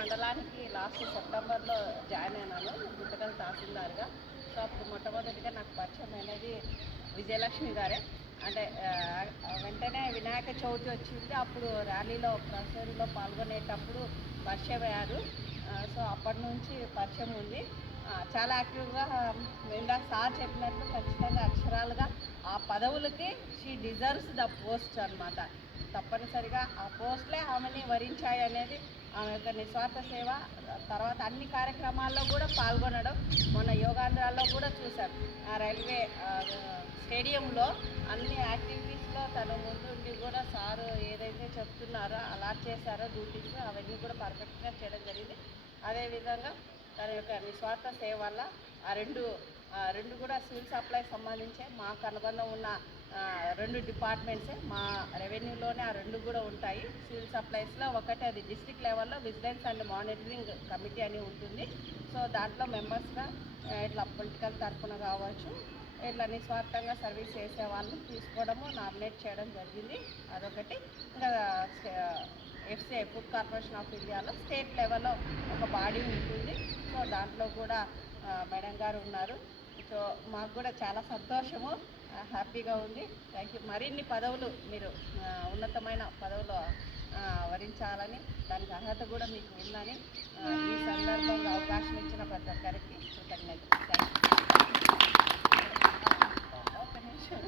మండలానికి లాస్ట్ సెప్టెంబర్లో జాయిన్ అయినాను గుంతకల్ తహసీల్దార్గా. సో అప్పుడు మొట్టమొదటిగా నాకు పరిచయం అనేది విజయలక్ష్మి గారే. అంటే వెంటనే వినాయక చవితి వచ్చింది, అప్పుడు ర్యాలీలో ప్రసరీలో పాల్గొనేటప్పుడు పరిచయం అయ్యారు. సో అప్పటి నుంచి పరిచయం ఉంది. చాలా యాక్టివ్గా ఇందాక సార్ చెప్పినట్లు ఖచ్చితంగా అక్షరాలుగా ఆ పదవులకి షీ డిజర్వ్స్ ద పోస్ట్ అనమాట. తప్పనిసరిగా ఆ పోస్ట్లే ఆమెని వరించాయి అనేది ఆమె యొక్క నిస్వార్థ సేవ. తర్వాత అన్ని కార్యక్రమాల్లో కూడా పాల్గొనడం, మొన్న యోగాంధ్రాల్లో కూడా చూశారు. ఆ రైల్వే స్టేడియంలో అన్ని యాక్టివిటీస్లో తను ముందుండి కూడా సారు ఏదైతే చెప్తున్నారో అలాట్ చేశారో డ్యూటీస్ అవన్నీ కూడా పర్ఫెక్ట్గా చేయడం జరిగింది. అదేవిధంగా తన యొక్క నిస్వార్థ సేవ వల్ల ఆ రెండు కూడా సివిల్ సప్లై సంబంధించే మాకు అనుబంధం ఉన్న రెండు డిపార్ట్మెంట్సే. మా రెవెన్యూలోనే ఆ రెండు కూడా ఉంటాయి. సివిల్ సప్లైస్లో ఒకటి అది డిస్ట్రిక్ట్ లెవెల్లో విజిలెన్స్ అండ్ మానిటరింగ్ కమిటీ అని ఉంటుంది. సో దాంట్లో మెంబర్స్గా ఇట్లా పొలిటికల్ తరఫున కావచ్చు, ఇట్లా నిస్వార్థంగా సర్వీస్ చేసే వాళ్ళని తీసుకోవడము, నామినేట్ చేయడం జరిగింది. అదొకటి. ఇంకా ఎఫ్సిఐ ఫుడ్ కార్పొరేషన్ ఆఫ్ ఇండియాలో స్టేట్ లెవెల్లో ఒక బాడీ ఉంటుంది. సో దాంట్లో కూడా మేడం గారు ఉన్నారు. సో మాకు కూడా చాలా సంతోషము, హ్యాపీగా ఉంది. Thank you. మరిన్ని పదవులు మీరు ఉన్నతమైన పదవులు వరించాలని, దానికి అర్హత కూడా మీకు ఉందని ఈ సందర్భంగా అవకాశం ఇచ్చిన ప్రతి ఒక్కరికి కృతజ్ఞతలు. Thank you. ఒక నిమిషం.